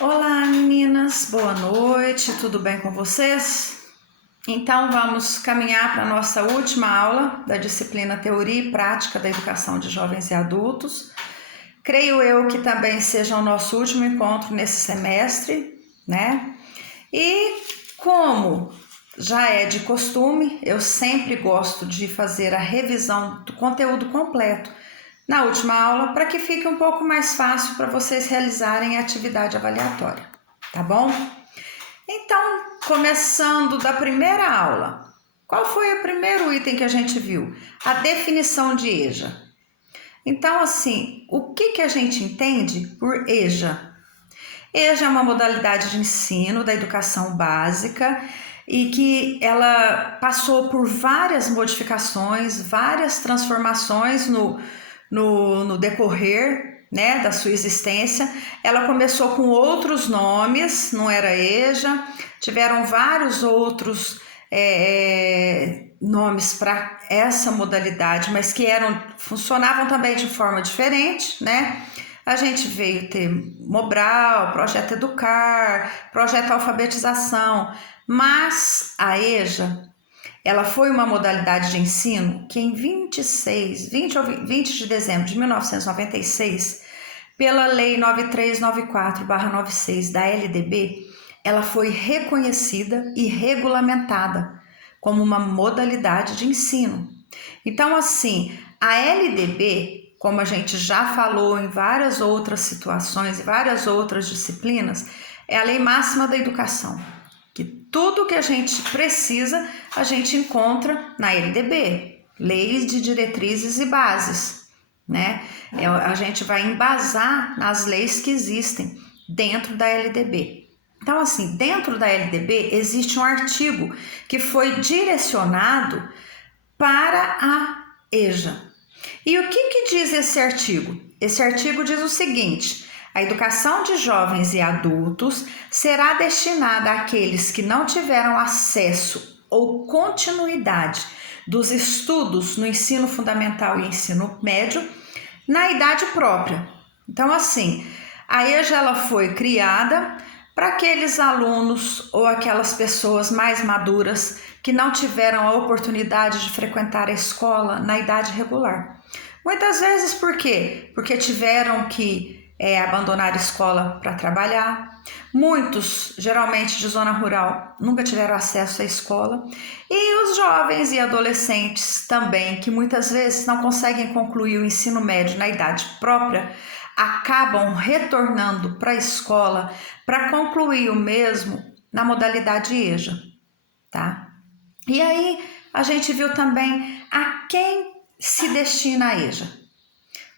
Olá meninas, boa noite, tudo bem com vocês? Então vamos caminhar para a nossa última aula da disciplina Teoria e Prática da Educação de Jovens e Adultos. Creio eu que também seja o nosso último encontro nesse semestre, né? E como já é de costume, eu sempre gosto de fazer a revisão do conteúdo completo na última aula para que fique um pouco mais fácil para vocês realizarem a atividade avaliatória, tá bom? Então, começando da primeira aula, qual foi o primeiro item que a gente viu? A definição de EJA. Então, assim, o que a gente entende por EJA? EJA é uma modalidade de ensino da educação básica e que ela passou por várias modificações, várias transformações no decorrer, né, da sua existência. Ela começou com outros nomes, não era EJA, tiveram vários outros nomes para essa modalidade, mas que funcionavam também de forma diferente, né? A gente veio ter Mobral, Projeto Educar, Projeto Alfabetização, mas a EJA, ela foi uma modalidade de ensino que em 20 de dezembro de 1996, pela Lei 9394/96 da LDB, ela foi reconhecida e regulamentada como uma modalidade de ensino. Então, assim, a LDB, como a gente já falou em várias outras situações e várias outras disciplinas, é a lei máxima da educação, que tudo que a gente precisa, a gente encontra na LDB, leis de diretrizes e bases, né? A gente vai embasar nas leis que existem dentro da LDB. Então, assim, dentro da LDB existe um artigo que foi direcionado para a EJA. E o que diz esse artigo? Esse artigo diz o seguinte: a educação de jovens e adultos será destinada àqueles que não tiveram acesso ou continuidade dos estudos no ensino fundamental e ensino médio na idade própria. Então, assim, a EJA ela foi criada para aqueles alunos ou aquelas pessoas mais maduras que não tiveram a oportunidade de frequentar a escola na idade regular. Muitas vezes por quê? Porque tiveram que abandonar a escola para trabalhar. Muitos, geralmente de zona rural, nunca tiveram acesso à escola. E os jovens e adolescentes também, que muitas vezes não conseguem concluir o ensino médio na idade própria, acabam retornando para a escola para concluir o mesmo na modalidade EJA, tá? E aí a gente viu também a quem se destina a EJA.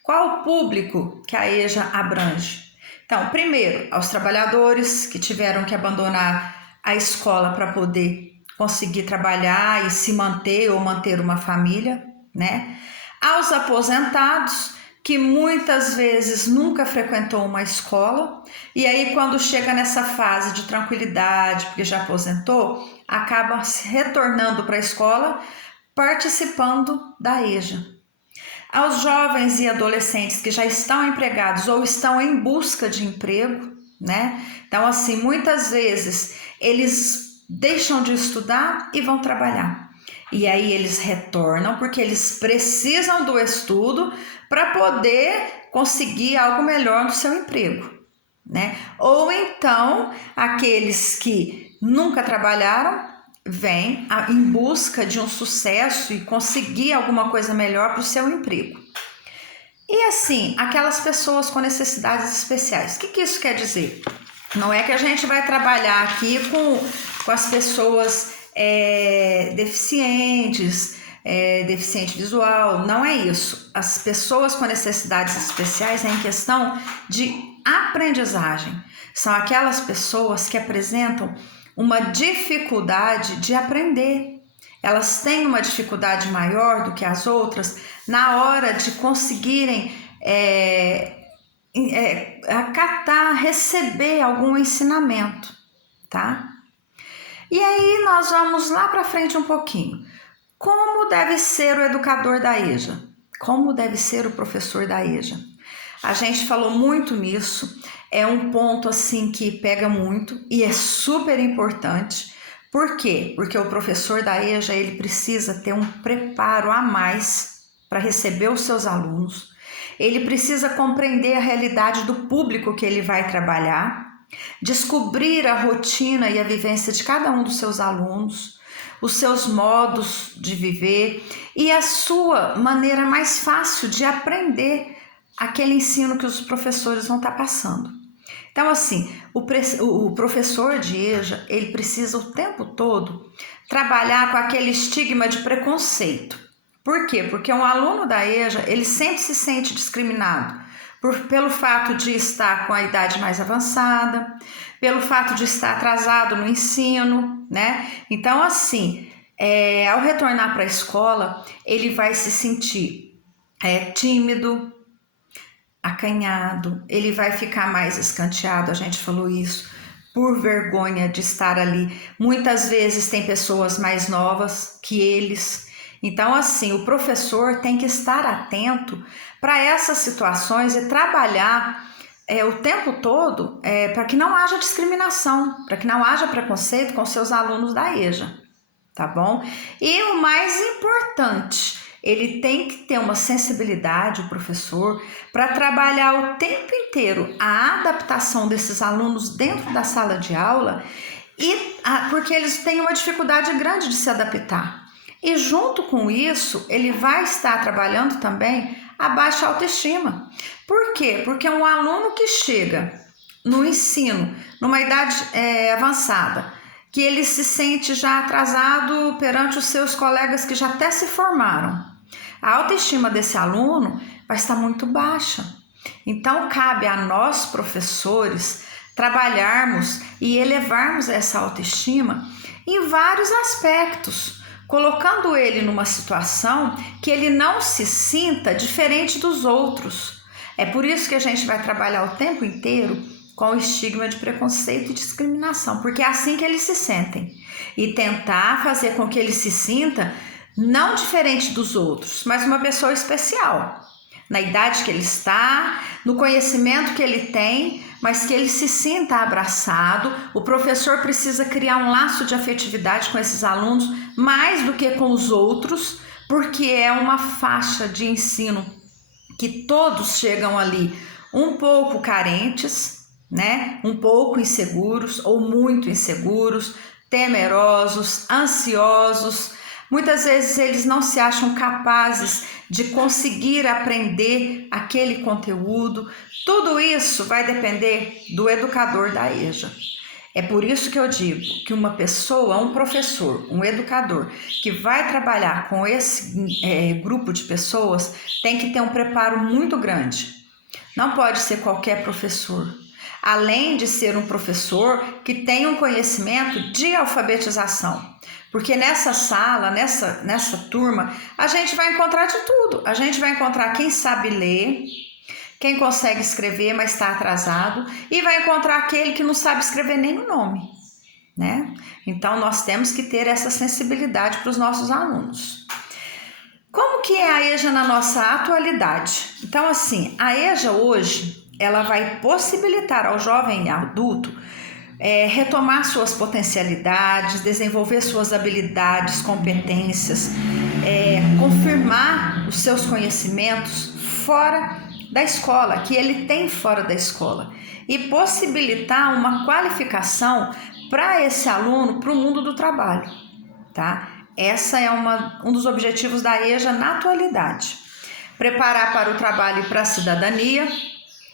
Qual o público que a EJA abrange? Então, primeiro, aos trabalhadores que tiveram que abandonar a escola para poder conseguir trabalhar e se manter ou manter uma família, né? Aos aposentados, que muitas vezes nunca frequentou uma escola, e aí quando chega nessa fase de tranquilidade, porque já aposentou, acaba se retornando para a escola, participando da EJA. Aos jovens e adolescentes que já estão empregados ou estão em busca de emprego, né? Então, assim, muitas vezes eles deixam de estudar e vão trabalhar. E aí eles retornam porque eles precisam do estudo para poder conseguir algo melhor no seu emprego, né? Ou então, aqueles que nunca trabalharam vêm em busca de um sucesso e conseguir alguma coisa melhor para o seu emprego. E assim, aquelas pessoas com necessidades especiais. O que isso quer dizer? Não é que a gente vai trabalhar aqui com as pessoas deficientes, deficiente visual, não é isso. As pessoas com necessidades especiais é em questão de aprendizagem. São aquelas pessoas que apresentam uma dificuldade de aprender. Elas têm uma dificuldade maior do que as outras na hora de conseguirem acatar, receber algum ensinamento, tá? E aí nós vamos lá para frente um pouquinho. Como deve ser o educador da EJA? Como deve ser o professor da EJA? A gente falou muito nisso, é um ponto assim que pega muito e é super importante. Por quê? Porque o professor da EJA, ele precisa ter um preparo a mais para receber os seus alunos. Ele precisa compreender a realidade do público que ele vai trabalhar, descobrir a rotina e a vivência de cada um dos seus alunos, os seus modos de viver e a sua maneira mais fácil de aprender aquele ensino que os professores vão estar passando. Então, assim, o professor de EJA, ele precisa o tempo todo trabalhar com aquele estigma de preconceito. Por quê? Porque um aluno da EJA, ele sempre se sente discriminado pelo fato de estar com a idade mais avançada, pelo fato de estar atrasado no ensino, né? Então, assim, ao retornar para a escola, ele vai se sentir tímido, acanhado, ele vai ficar mais escanteado, a gente falou isso, por vergonha de estar ali. Muitas vezes tem pessoas mais novas que eles. Então, assim, o professor tem que estar atento para essas situações e trabalhar o tempo todo para que não haja discriminação, para que não haja preconceito com seus alunos da EJA, tá bom? E o mais importante, ele tem que ter uma sensibilidade, o professor, para trabalhar o tempo inteiro a adaptação desses alunos dentro da sala de aula, porque eles têm uma dificuldade grande de se adaptar. E junto com isso, ele vai estar trabalhando também a baixa autoestima. Por quê? Porque um aluno que chega no ensino, numa idade avançada, que ele se sente já atrasado perante os seus colegas que já até se formaram, a autoestima desse aluno vai estar muito baixa. Então, cabe a nós, professores, trabalharmos e elevarmos essa autoestima em vários aspectos, colocando ele numa situação que ele não se sinta diferente dos outros. É por isso que a gente vai trabalhar o tempo inteiro com o estigma de preconceito e discriminação, porque é assim que eles se sentem. E tentar fazer com que ele se sinta não diferente dos outros, mas uma pessoa especial, na idade que ele está, no conhecimento que ele tem, mas que ele se sinta abraçado. O professor precisa criar um laço de afetividade com esses alunos, mais do que com os outros, porque é uma faixa de ensino que todos chegam ali um pouco carentes, né? Um pouco inseguros ou muito inseguros, temerosos, ansiosos. Muitas vezes eles não se acham capazes de conseguir aprender aquele conteúdo. Tudo isso vai depender do educador da EJA. É por isso que eu digo que uma pessoa, um professor, um educador que vai trabalhar com esse grupo de pessoas tem que ter um preparo muito grande. Não pode ser qualquer professor. Além de ser um professor que tem um conhecimento de alfabetização. Porque nessa sala, nessa turma, a gente vai encontrar de tudo. A gente vai encontrar quem sabe ler, quem consegue escrever, mas está atrasado, e vai encontrar aquele que não sabe escrever nem o nome, né? Então, nós temos que ter essa sensibilidade para os nossos alunos. Como que é a EJA na nossa atualidade? Então, assim, a EJA hoje, ela vai possibilitar ao jovem adulto retomar suas potencialidades, desenvolver suas habilidades, competências, confirmar os seus conhecimentos fora da escola, que ele tem fora da escola, e possibilitar uma qualificação para esse aluno para o mundo do trabalho, tá? Essa é um dos objetivos da EJA na atualidade. Preparar para o trabalho e para a cidadania,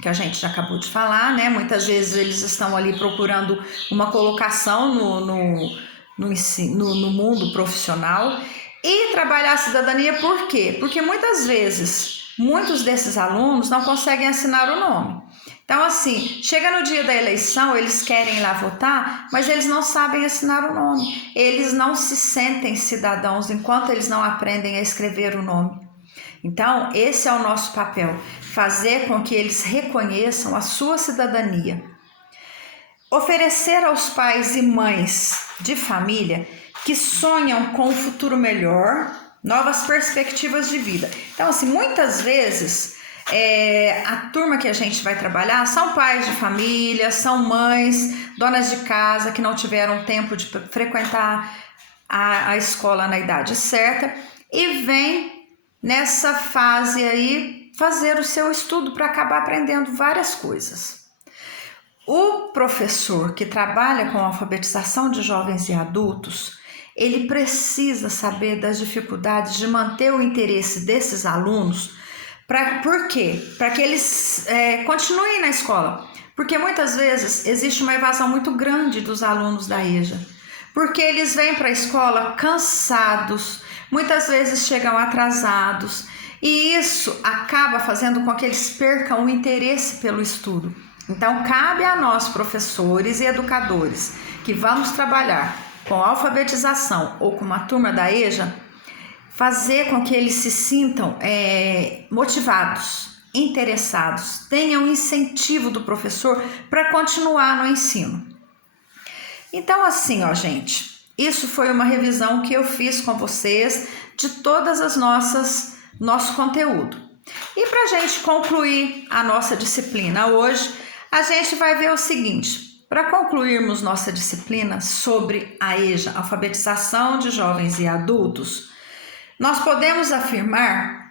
que a gente já acabou de falar, né? Muitas vezes eles estão ali procurando uma colocação no mundo profissional. E trabalhar a cidadania por quê? Porque muitas vezes, muitos desses alunos não conseguem assinar o nome. Então, assim, chega no dia da eleição, eles querem ir lá votar, mas eles não sabem assinar o nome. Eles não se sentem cidadãos enquanto eles não aprendem a escrever o nome. Então, esse é o nosso papel, fazer com que eles reconheçam a sua cidadania. Oferecer aos pais e mães de família que sonham com um futuro melhor, novas perspectivas de vida. Então, assim, muitas vezes A turma que a gente vai trabalhar são pais de família, são mães, donas de casa que não tiveram tempo de frequentar a escola na idade certa e vem nessa fase aí fazer o seu estudo para acabar aprendendo várias coisas. O professor que trabalha com a alfabetização de jovens e adultos, ele precisa saber das dificuldades de manter o interesse desses alunos. Por quê? Para que eles continuem na escola. Porque muitas vezes existe uma evasão muito grande dos alunos da EJA. Porque eles vêm para a escola cansados, muitas vezes chegam atrasados. E isso acaba fazendo com que eles percam o interesse pelo estudo. Então, cabe a nós, professores e educadores, que vamos trabalhar com alfabetização ou com uma turma da EJA, fazer com que eles se sintam motivados, interessados, tenham incentivo do professor para continuar no ensino. Então, assim, gente, isso foi uma revisão que eu fiz com vocês de todas as nosso conteúdo. E para a gente concluir a nossa disciplina hoje, a gente vai ver o seguinte: para concluirmos nossa disciplina sobre a EJA, alfabetização de jovens e adultos, nós podemos afirmar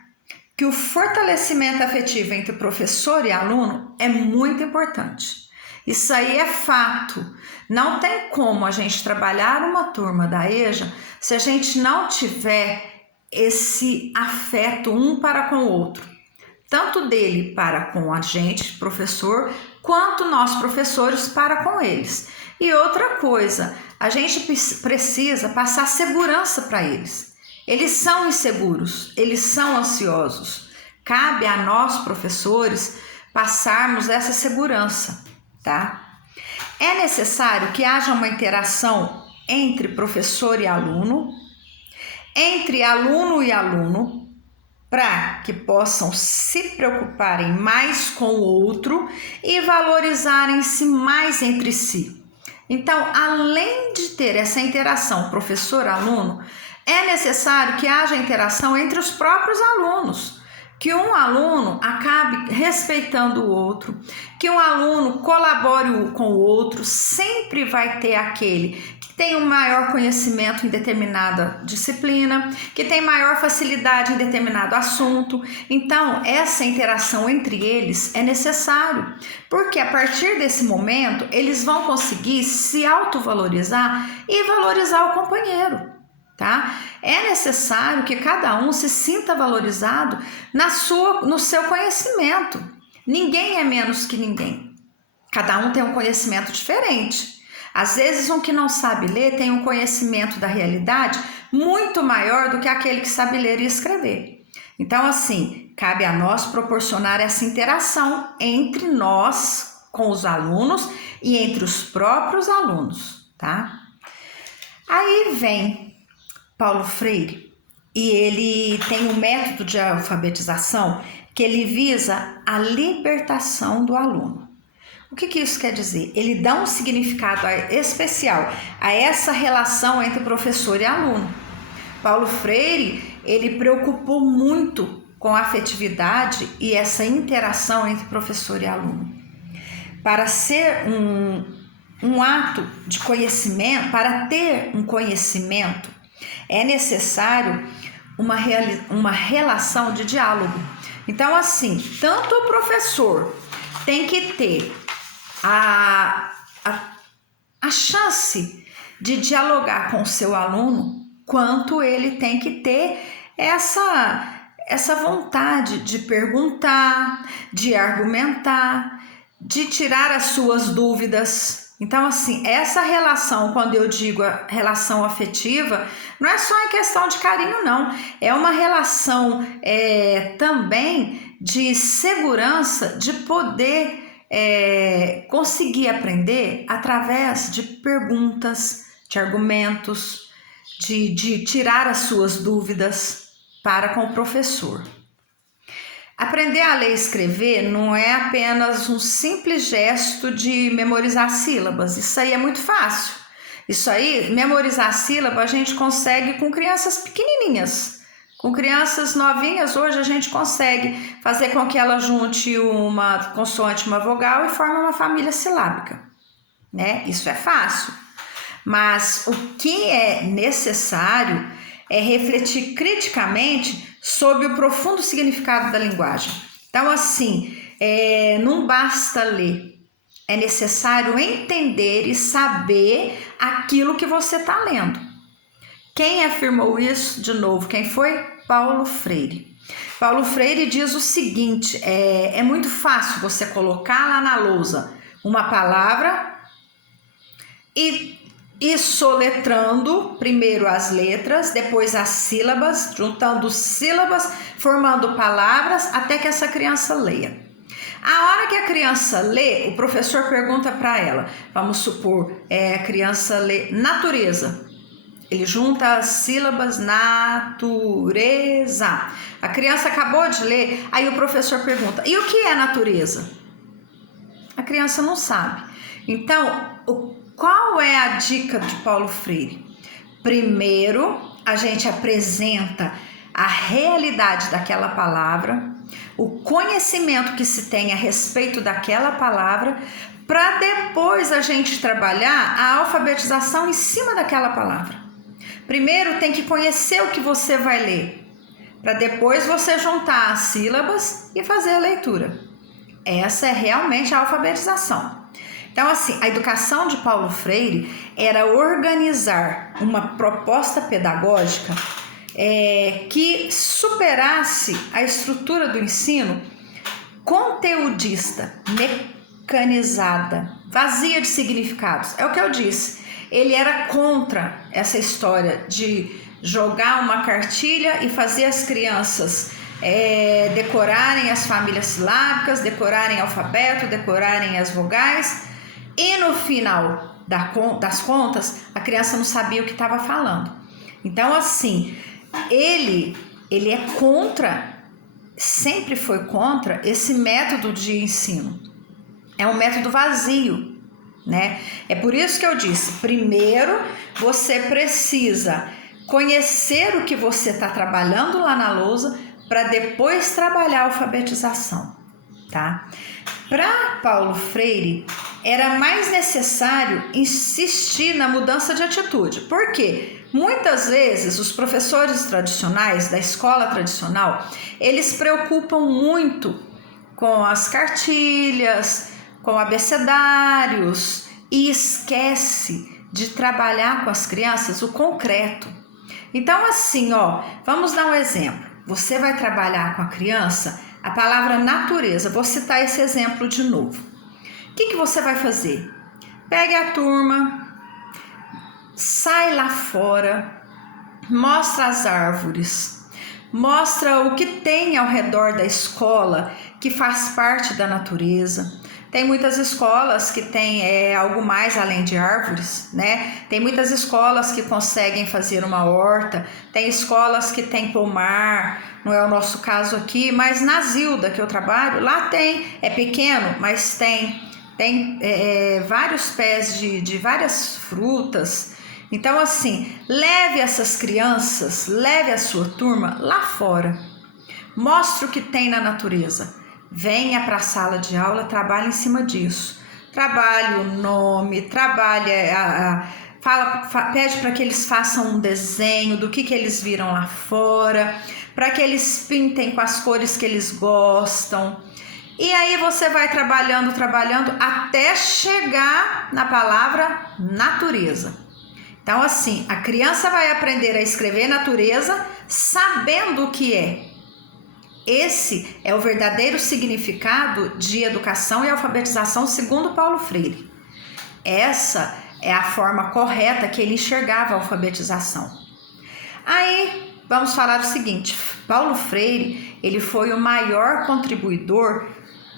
que o fortalecimento afetivo entre professor e aluno é muito importante. Isso aí é fato. Não tem como a gente trabalhar uma turma da EJA se a gente não tiver esse afeto um para com o outro. Tanto dele para com a gente, professor, quanto nós, professores, para com eles. E outra coisa, a gente precisa passar segurança para eles. Eles são inseguros, eles são ansiosos. Cabe a nós, professores, passarmos essa segurança, tá? É necessário que haja uma interação entre professor e aluno, entre aluno e aluno, para que possam se preocuparem mais com o outro e valorizarem-se mais entre si. Então, além de ter essa interação professor-aluno, é necessário que haja interação entre os próprios alunos, que um aluno acabe respeitando o outro, que um aluno colabore com o outro. Sempre vai ter aquele que tem um maior conhecimento em determinada disciplina, que tem maior facilidade em determinado assunto. Então, essa interação entre eles é necessário, porque a partir desse momento eles vão conseguir se autovalorizar e valorizar o companheiro. Tá? É necessário que cada um se sinta valorizado no seu conhecimento. Ninguém é menos que ninguém. Cada um tem um conhecimento diferente. Às vezes, um que não sabe ler tem um conhecimento da realidade muito maior do que aquele que sabe ler e escrever. Então, assim, cabe a nós proporcionar essa interação entre nós com os alunos e entre os próprios alunos, tá? Aí vem Paulo Freire, e ele tem um método de alfabetização que ele visa a libertação do aluno. O que isso quer dizer? Ele dá um significado especial a essa relação entre professor e aluno. Paulo Freire, ele preocupou muito com a afetividade e essa interação entre professor e aluno. Para ser um ato de conhecimento, para ter um conhecimento, é necessário uma relação de diálogo. Então, assim, tanto o professor tem que ter a chance de dialogar com o seu aluno, quanto ele tem que ter essa vontade de perguntar, de argumentar, de tirar as suas dúvidas. Então, assim, essa relação, quando eu digo a relação afetiva, não é só em questão de carinho, não. É uma relação também de segurança, de poder conseguir aprender através de perguntas, de argumentos, de tirar as suas dúvidas para com o professor. Aprender a ler e escrever não é apenas um simples gesto de memorizar sílabas. Isso aí é muito fácil. Isso aí, memorizar sílaba, a gente consegue com crianças pequenininhas, Com crianças novinhas, hoje a gente consegue fazer com que ela junte uma consoante e uma vogal e forme uma família silábica, né? Isso é fácil. Mas o que é necessário é refletir criticamente sobre o profundo significado da linguagem. Então, assim, não basta ler, é necessário entender e saber aquilo que você está lendo. Quem afirmou isso, de novo, quem foi? Paulo Freire. Paulo Freire diz o seguinte, é muito fácil você colocar lá na lousa uma palavra e soletrando primeiro as letras, depois as sílabas, juntando sílabas, formando palavras, até que essa criança leia. A hora que a criança lê, o professor pergunta para ela, vamos supor, a criança lê natureza. Ele junta as sílabas natureza. A criança acabou de ler, aí o professor pergunta, e o que é natureza? A criança não sabe. Então, qual é a dica de Paulo Freire? Primeiro, a gente apresenta a realidade daquela palavra, o conhecimento que se tem a respeito daquela palavra, para depois a gente trabalhar a alfabetização em cima daquela palavra. Primeiro tem que conhecer o que você vai ler, para depois você juntar as sílabas e fazer a leitura. Essa é realmente a alfabetização. Então, assim, a educação de Paulo Freire era organizar uma proposta pedagógica que superasse a estrutura do ensino conteudista, mecanizada, vazia de significados. É o que eu disse. Ele era contra essa história de jogar uma cartilha e fazer as crianças decorarem as famílias silábicas, decorarem alfabeto, decorarem as vogais, e no final das contas a criança não sabia o que estava falando. Então, assim, ele é contra, sempre foi contra esse método de ensino. É um método vazio, né? É por isso que eu disse, primeiro você precisa conhecer o que você está trabalhando lá na lousa para depois trabalhar a alfabetização, tá? Para Paulo Freire era mais necessário insistir na mudança de atitude. Por quê? Muitas vezes os professores tradicionais da escola tradicional, eles preocupam muito com as cartilhas, com abecedários e esquece de trabalhar com as crianças o concreto. Então, assim, vamos dar um exemplo. Você vai trabalhar com a criança a palavra natureza. Vou citar esse exemplo de novo. O que você vai fazer? Pegue a turma, sai lá fora, mostra as árvores, mostra o que tem ao redor da escola que faz parte da natureza. Tem muitas escolas que têm algo mais além de árvores, né? Tem muitas escolas que conseguem fazer uma horta, tem escolas que têm pomar, não é o nosso caso aqui, mas na Zilda que eu trabalho, lá tem, é pequeno, mas tem vários pés de várias frutas. Então, assim, leve essas crianças, leve a sua turma lá fora, mostre o que tem na natureza. Venha para a sala de aula, trabalhe em cima disso. Trabalhe o nome, pede para que eles façam um desenho do que eles viram lá fora, para que eles pintem com as cores que eles gostam. E aí você vai trabalhando até chegar na palavra natureza. Então, assim, a criança vai aprender a escrever natureza sabendo o que é. Esse é o verdadeiro significado de educação e alfabetização segundo Paulo Freire. Essa é a forma correta que ele enxergava a alfabetização. Aí, vamos falar o seguinte, Paulo Freire, ele foi o maior contribuidor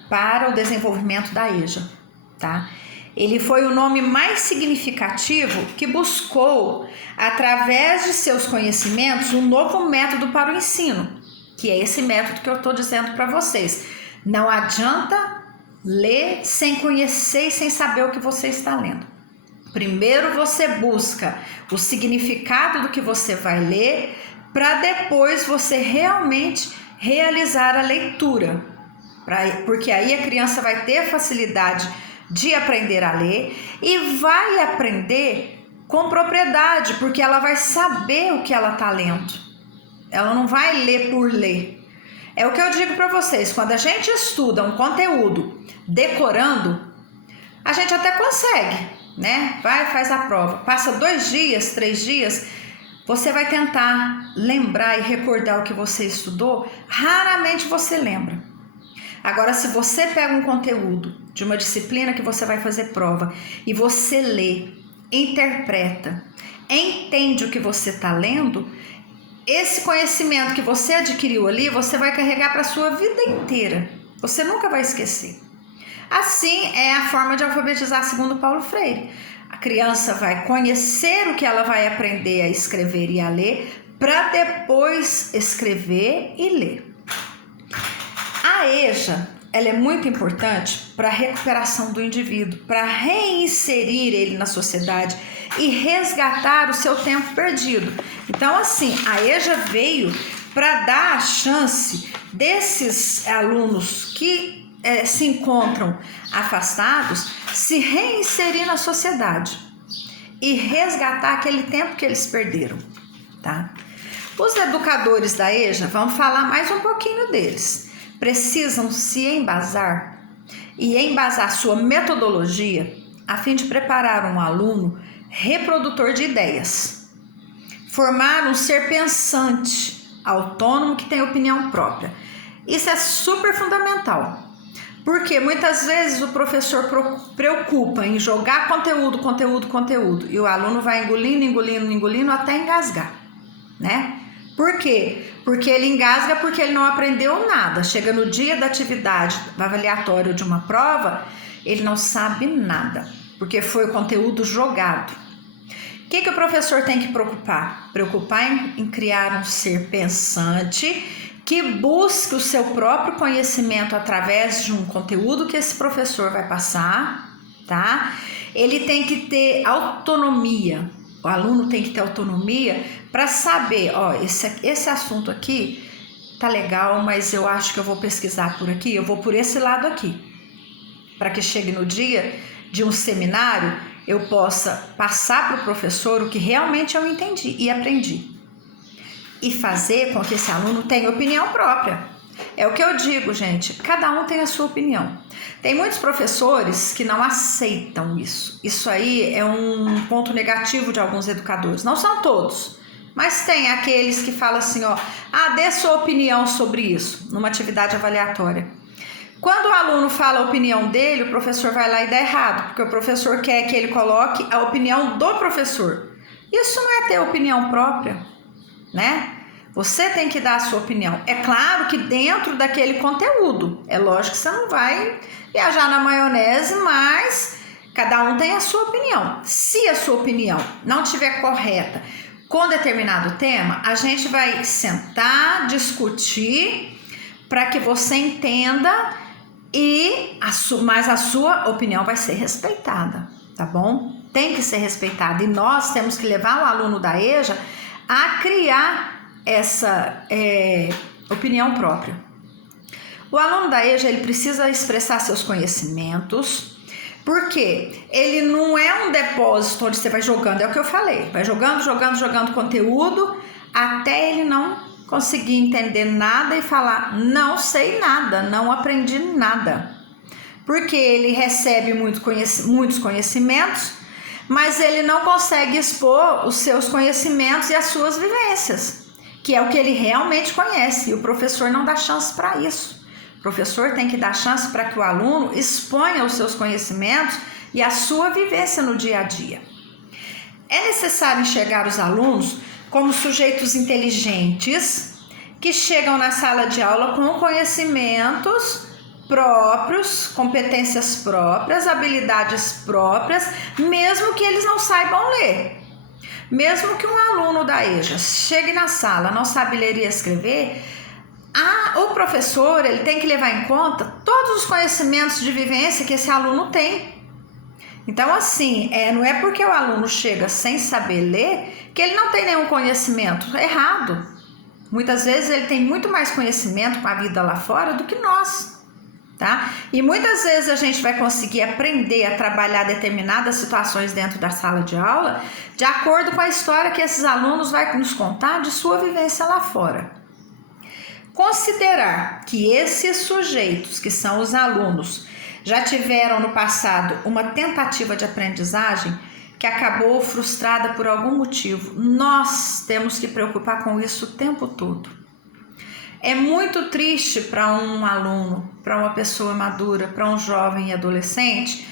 para o desenvolvimento da EJA, tá? Ele foi o nome mais significativo que buscou, através de seus conhecimentos, um novo método para o ensino, que é esse método que eu estou dizendo para vocês. Não adianta ler sem conhecer e sem saber o que você está lendo. Primeiro você busca o significado do que você vai ler, para depois você realmente realizar a leitura. Porque aí a criança vai ter facilidade de aprender a ler e vai aprender com propriedade, porque ela vai saber o que ela está lendo. Ela não vai ler por ler. É o que eu digo para vocês, quando a gente estuda um conteúdo decorando, a gente até consegue, né? Vai, faz a prova. Passa 2 dias, 3 dias, você vai tentar lembrar e recordar o que você estudou, raramente você lembra. Agora, se você pega um conteúdo de uma disciplina que você vai fazer prova e você lê, interpreta, entende o que você está lendo, esse conhecimento que você adquiriu ali, você vai carregar para a sua vida inteira. Você nunca vai esquecer. Assim é a forma de alfabetizar segundo Paulo Freire. A criança vai conhecer o que ela vai aprender a escrever e a ler, para depois escrever e ler. A EJA, ela é muito importante para a recuperação do indivíduo, para reinserir ele na sociedade e resgatar o seu tempo perdido. Então, assim, a EJA veio para dar a chance desses alunos que se encontram afastados se reinserir na sociedade e resgatar aquele tempo que eles perderam, tá? Os educadores da EJA, vamos falar mais um pouquinho deles, precisam se embasar e embasar sua metodologia a fim de preparar um aluno reprodutor de ideias, formar um ser pensante, autônomo, que tem opinião própria. Isso é super fundamental, porque muitas vezes o professor preocupa em jogar conteúdo, e o aluno vai engolindo até engasgar, né? Por quê? Porque ele engasga porque ele não aprendeu nada. Chega no dia da atividade avaliatória de uma prova, ele não sabe nada, porque foi o conteúdo jogado. O que o professor tem que preocupar? Preocupar em criar um ser pensante que busque o seu próprio conhecimento através de um conteúdo que esse professor vai passar, tá? Ele tem que ter autonomia, o aluno tem que ter autonomia para saber, ó, esse assunto aqui tá legal, mas eu acho que eu vou pesquisar por aqui, eu vou por esse lado aqui, para que chegue no dia de um seminário, eu possa passar para o professor o que realmente eu entendi e aprendi. E fazer com que esse aluno tenha opinião própria. É o que eu digo, gente, cada um tem a sua opinião. Tem muitos professores que não aceitam isso. Isso aí é um ponto negativo de alguns educadores. Não são todos, mas tem aqueles que falam assim, ó, dê sua opinião sobre isso, numa atividade avaliatória. Quando o aluno fala a opinião dele, o professor vai lá e dá errado, porque o professor quer que ele coloque a opinião do professor. Isso não é ter opinião própria, né? Você tem que dar a sua opinião. É claro que dentro daquele conteúdo. É lógico que você não vai viajar na maionese, mas cada um tem a sua opinião. Se a sua opinião não estiver correta com determinado tema, a gente vai sentar, discutir para que você entenda mas a sua opinião vai ser respeitada, tá bom? Tem que ser respeitada e nós temos que levar o aluno da EJA a criar essa opinião própria. O aluno da EJA, ele precisa expressar seus conhecimentos, porque ele não é um depósito onde você vai jogando, é o que eu falei, vai jogando conteúdo até ele não conseguir entender nada e falar, não sei nada, não aprendi nada. Porque ele recebe muitos conhecimentos, mas ele não consegue expor os seus conhecimentos e as suas vivências, que é o que ele realmente conhece, e o professor não dá chance para isso. O professor tem que dar chance para que o aluno exponha os seus conhecimentos e a sua vivência no dia a dia. É necessário enxergar os alunos como sujeitos inteligentes que chegam na sala de aula com conhecimentos próprios, competências próprias, habilidades próprias, mesmo que eles não saibam ler. Mesmo que um aluno da EJA chegue na sala, não sabe ler e escrever, o professor ele tem que levar em conta todos os conhecimentos de vivência que esse aluno tem. Então, assim, não é porque o aluno chega sem saber ler que ele não tem nenhum conhecimento. É errado. Muitas vezes ele tem muito mais conhecimento com a vida lá fora do que nós, tá? E muitas vezes a gente vai conseguir aprender a trabalhar determinadas situações dentro da sala de aula de acordo com a história que esses alunos vão nos contar de sua vivência lá fora. Considerar que esses sujeitos, que são os alunos, já tiveram no passado uma tentativa de aprendizagem que acabou frustrada por algum motivo, nós temos que preocupar com isso o tempo todo. É muito triste para um aluno, para uma pessoa madura, para um jovem e adolescente,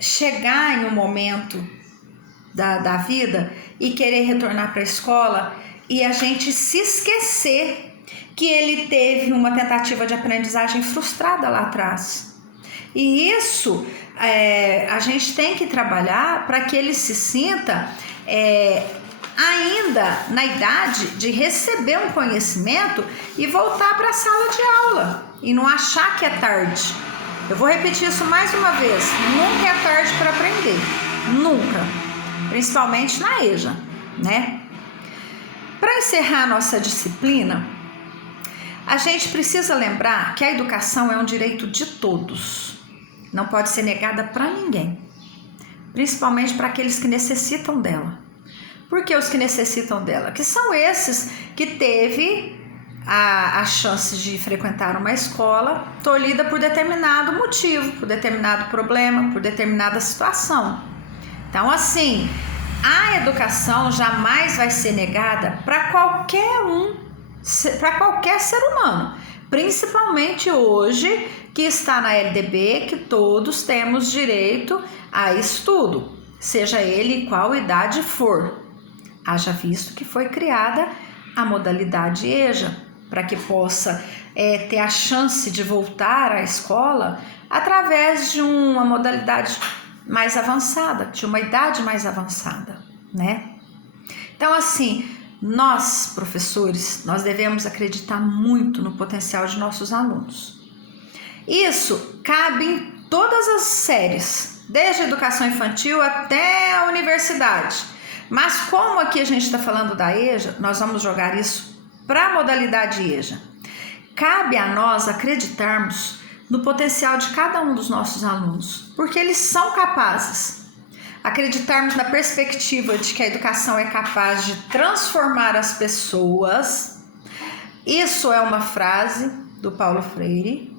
chegar em um momento da vida e querer retornar para a escola e a gente se esquecer que ele teve uma tentativa de aprendizagem frustrada lá atrás. E isso a gente tem que trabalhar para que ele se sinta ainda na idade de receber um conhecimento e voltar para a sala de aula e não achar que é tarde. Eu vou repetir isso mais uma vez: nunca é tarde para aprender, nunca, principalmente na EJA, né? Para encerrar nossa disciplina, a gente precisa lembrar que a educação é um direito de todos. Não pode ser negada para ninguém, principalmente para aqueles que necessitam dela. Por que os que necessitam dela? Que são esses que teve a chance de frequentar uma escola tolhida por determinado motivo, por determinado problema, por determinada situação. Então, assim, a educação jamais vai ser negada para qualquer ser humano, principalmente hoje que está na LDB, que todos temos direito a estudo, seja ele qual idade for. Haja visto que foi criada a modalidade EJA, para que possa ter a chance de voltar à escola através de uma modalidade mais avançada, de uma idade mais avançada, né? Então, assim, nós, professores, nós devemos acreditar muito no potencial de nossos alunos. Isso cabe em todas as séries, desde a educação infantil até a universidade. Mas como aqui a gente está falando da EJA, nós vamos jogar isso para a modalidade EJA. Cabe a nós acreditarmos no potencial de cada um dos nossos alunos, porque eles são capazes. Acreditarmos na perspectiva de que a educação é capaz de transformar as pessoas. Isso é uma frase do Paulo Freire.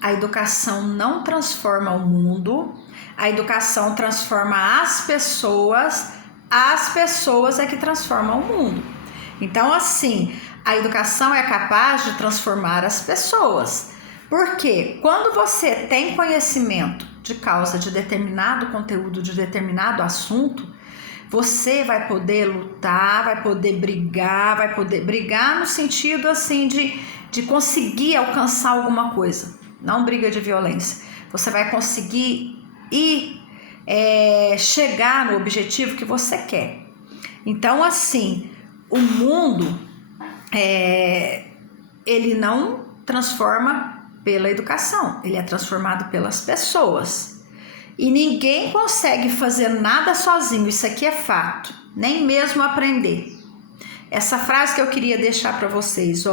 A educação não transforma o mundo, a educação transforma as pessoas é que transformam o mundo. Então, assim, a educação é capaz de transformar as pessoas. Porque quando você tem conhecimento de causa de determinado conteúdo, de determinado assunto, você vai poder lutar, vai poder brigar no sentido assim de conseguir alcançar alguma coisa. Não briga de violência. Você vai conseguir chegar no objetivo que você quer. Então, assim, o mundo, ele não transforma pela educação, ele é transformado pelas pessoas. E ninguém consegue fazer nada sozinho, isso aqui é fato, nem mesmo aprender. Essa frase que eu queria deixar para vocês,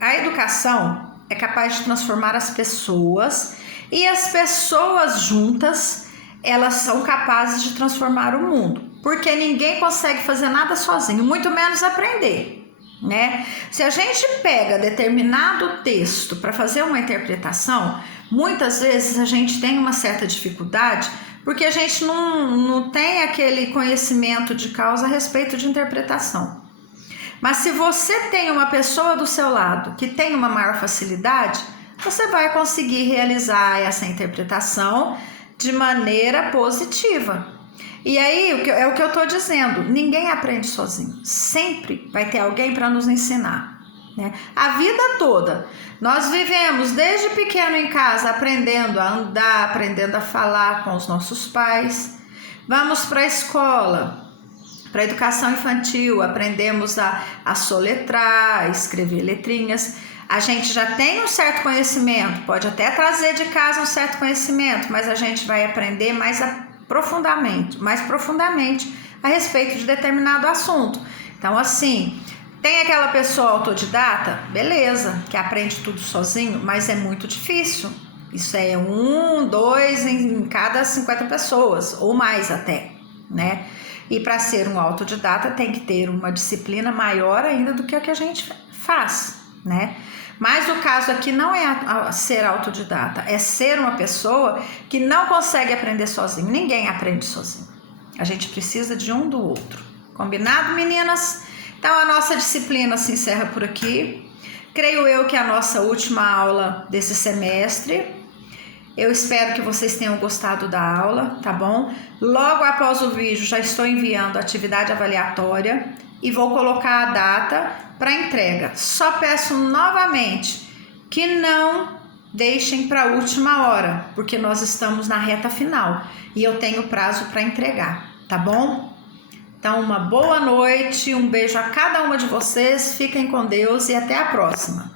a educação é capaz de transformar as pessoas e as pessoas juntas, elas são capazes de transformar o mundo, porque ninguém consegue fazer nada sozinho, muito menos aprender, né? Se a gente pega determinado texto para fazer uma interpretação, muitas vezes a gente tem uma certa dificuldade, porque a gente não tem aquele conhecimento de causa a respeito de interpretação. Mas se você tem uma pessoa do seu lado que tem uma maior facilidade, você vai conseguir realizar essa interpretação de maneira positiva. E aí, é o que eu estou dizendo, ninguém aprende sozinho. Sempre vai ter alguém para nos ensinar, né? A vida toda. Nós vivemos desde pequeno em casa, aprendendo a andar, aprendendo a falar com os nossos pais. Vamos para a escola. Para a educação infantil, aprendemos a soletrar, a escrever letrinhas. A gente já tem um certo conhecimento, pode até trazer de casa um certo conhecimento, mas a gente vai aprender mais profundamente a respeito de determinado assunto. Então, assim, tem aquela pessoa autodidata, beleza, que aprende tudo sozinho, mas é muito difícil. Isso é 1, 2 em cada 50 pessoas, ou mais até, né? E para ser um autodidata tem que ter uma disciplina maior ainda do que a gente faz, né? Mas o caso aqui não é ser autodidata, é ser uma pessoa que não consegue aprender sozinho. Ninguém aprende sozinho. A gente precisa de um do outro. Combinado, meninas? Então a nossa disciplina se encerra por aqui. Creio eu que é a nossa última aula desse semestre. Eu espero que vocês tenham gostado da aula, tá bom? Logo após o vídeo já estou enviando a atividade avaliatória e vou colocar a data para entrega. Só peço novamente que não deixem para a última hora, porque nós estamos na reta final e eu tenho prazo para entregar, tá bom? Então, uma boa noite, um beijo a cada uma de vocês, fiquem com Deus e até a próxima.